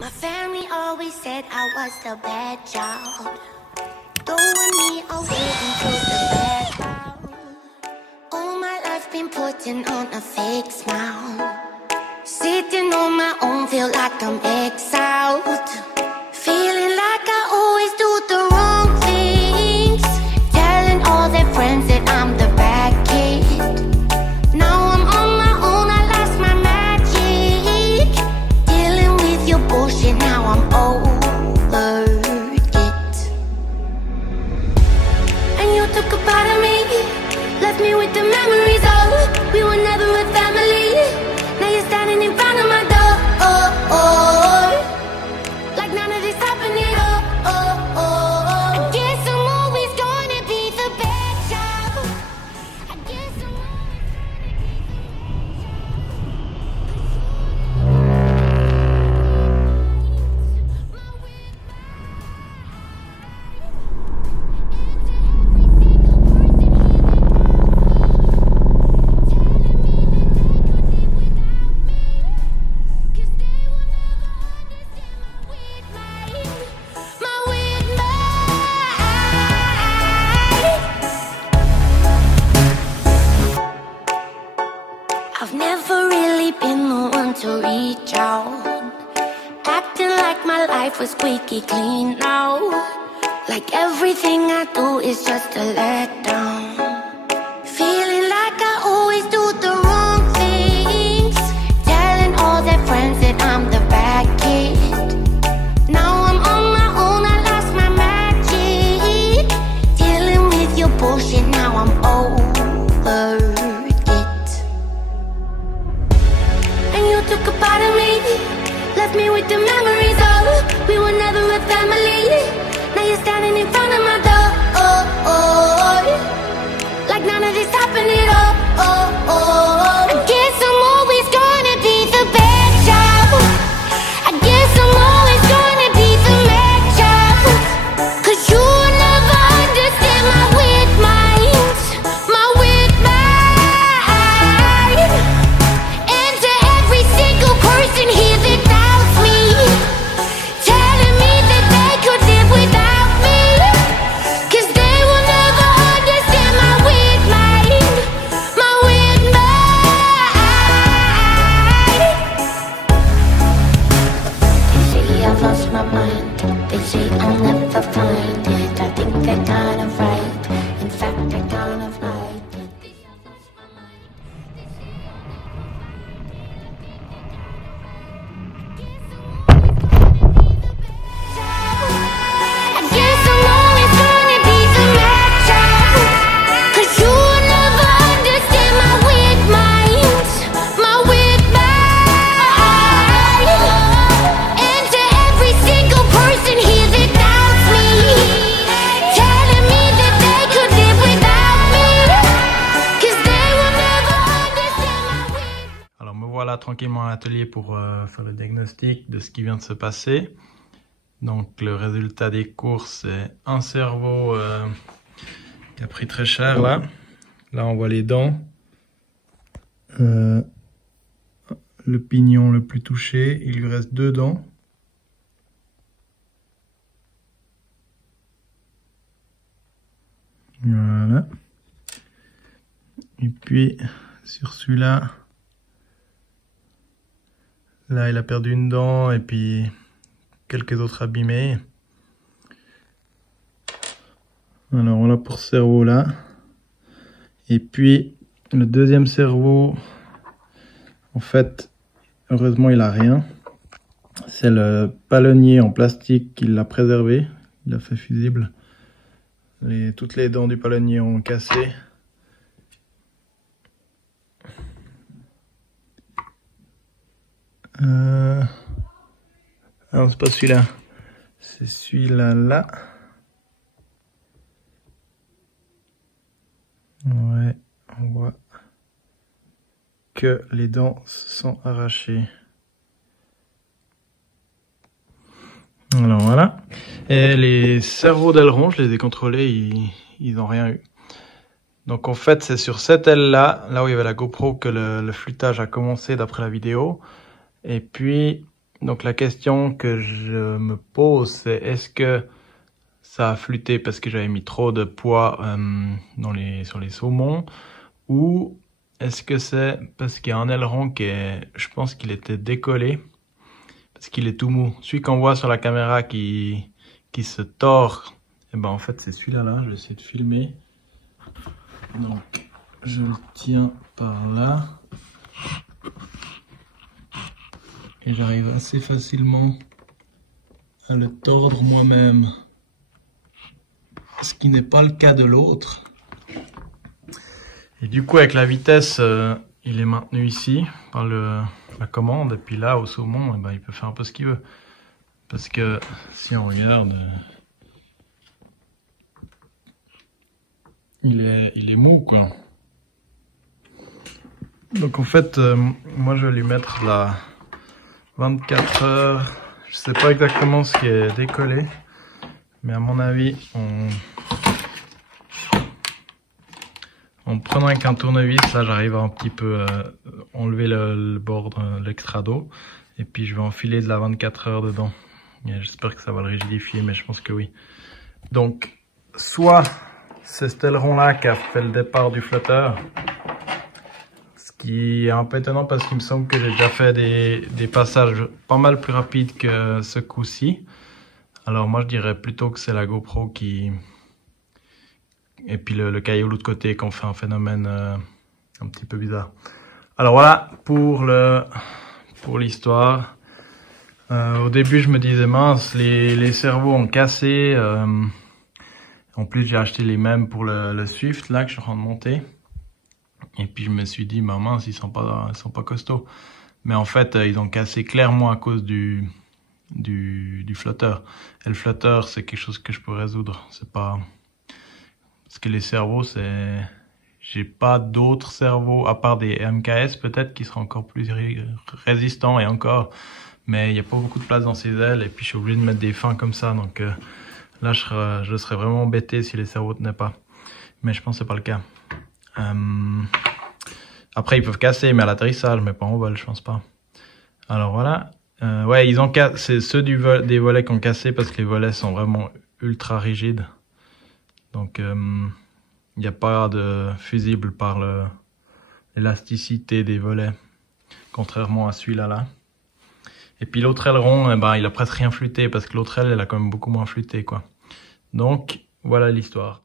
My family always said I was the bad child, throwing me away into the background. All my life been putting on a fake smile, sitting on my own, feel like I'm exiled, feeling like I always do the wrong things, telling all their friends that I'm the bad kid. Now I'm on my own, I lost my magic, dealing with your bullshit, now I'm over it. And you took a part of me, left me with the memories of we were never a family. Now you're standing in front of my door, like none of this happened at all. I guess I'm always gonna be the bad child. I guess I'm I've never really been the one to reach out, acting like my life was squeaky clean now, like everything I do is just a letdown, feeling like I always do the wrong things, telling all their friends that I'm the bad kid. Now I'm on my own, I lost my magic, dealing with your bullshit, now I'm over. Took a part of me, left me with the memories of we were never a family. Now you're standing in front of my door, like none of this happened at all. I guess I'm always gonna be the bad child. I guess I'm always gonna be the mad child, 'cause you will never understand my weird mind, my weird mind. And to every single person here that doubts me, telling me that they could live without me, 'cause they will never understand my weird mind, my weird mind. They say I've lost my mind, they say I'll never find it. I think they're kind of right, in fact they're kind of right. They say I've lost my mind, they say I guess I'm always gonna be the mad child, 'cause you will never understand my weird mind, my weird mind. And to every single person here that doubts me, telling me that they could live without me, 'cause they will never understand my weird. Alors me voilà tranquillement à l'atelier pour faire le diagnostic de ce qui vient de se passer. Donc le résultat des courses, c'est un cerveau qui a pris très cher là. Là on voit les dents. Le pignon le plus touché, il lui reste 2 dents. Voilà. Et puis sur celui-là, là il a perdu une dent et puis quelques autres abîmés. Alors voilà pour ce cerveau là. Et puis le deuxième cerveau, en fait, heureusement il a rien. C'est le palonnier en plastique qui l'a préservé. Il l'a fait fusible. Toutes les dents du palonnier ont cassé. Alors c'est pas celui-là, c'est celui-là là. Ouais, on voit que les dents se sont arrachées. Alors voilà. Et les cerveaux d'aileron, je les ai contrôlés, ils n'ont rien eu. Donc en fait c'est sur cette aile là où il y avait la GoPro que le flûtage a commencé d'après la vidéo. Et puis Donc la question que je me pose, c'est est-ce que ça a flûté parce que j'avais mis trop de poids sur les saumons, ou est-ce que c'est parce qu'il y a un aileron je pense qu'il était décollé, parce qu'il est tout mou. Celui qu'on voit sur la caméra qui se tord, et ben en fait c'est celui-là là, je vais essayer de filmer. Donc je le tiens par là. Et j'arrive assez facilement à le tordre moi-même. Ce qui n'est pas le cas de l'autre. Et du coup avec la vitesse, il est maintenu ici par la commande. Et puis là au saumon, eh ben, il peut faire un peu ce qu'il veut. Parce que si on regarde, il est mou quoi. Donc en fait, moi je vais lui mettre la 24 heures. Je sais pas exactement ce qui est décollé, mais à mon avis, en prenant avec un tournevis, là j'arrive à un petit peu enlever le bord de l'extrado, et puis je vais enfiler de la 24 heures dedans. J'espère que ça va le rigidifier, mais je pense que oui. Donc, soit c'est cet aileron là qui a fait le départ du flotteur, ce qui est un peu étonnant parce qu'il me semble que j'ai déjà fait des passages pas mal plus rapides que ce coup-ci. Alors moi je dirais plutôt que c'est la GoPro qui... Et puis le caillou de l'autre côté qu'on fait un phénomène un petit peu bizarre. Alors voilà pour l'histoire. Au début je me disais mince, les servos ont cassé. En plus j'ai acheté les mêmes pour le Swift là que je suis en train de monter. Et puis je me suis dit, bah mince, ils sont pas costauds. Mais en fait, ils ont cassé clairement à cause du flotteur. Et le flotteur, c'est quelque chose que je peux résoudre. C'est pas... Parce que les servos, c'est... J'ai pas d'autres servos, à part des MKS peut-être, qui seraient encore plus résistants et encore. Mais il n'y a pas beaucoup de place dans ces ailes. Et puis je suis obligé de mettre des fins comme ça. Donc là, je serais vraiment embêté si les servos tenaient pas. Mais je pense que c'est pas le cas. Après ils peuvent casser, mais à l'atterrissage, mais pas en vol, je pense pas. Alors voilà, ouais, ils ont c'est ceux des volets qui ont cassé parce que les volets sont vraiment ultra rigides. Donc il n'y a pas de fusible par l'élasticité des volets, contrairement à celui-là là. Et puis l'autre aileron, eh ben, il a presque rien flûté parce que l'autre aile, elle a quand même beaucoup moins flûté quoi. Donc voilà l'histoire.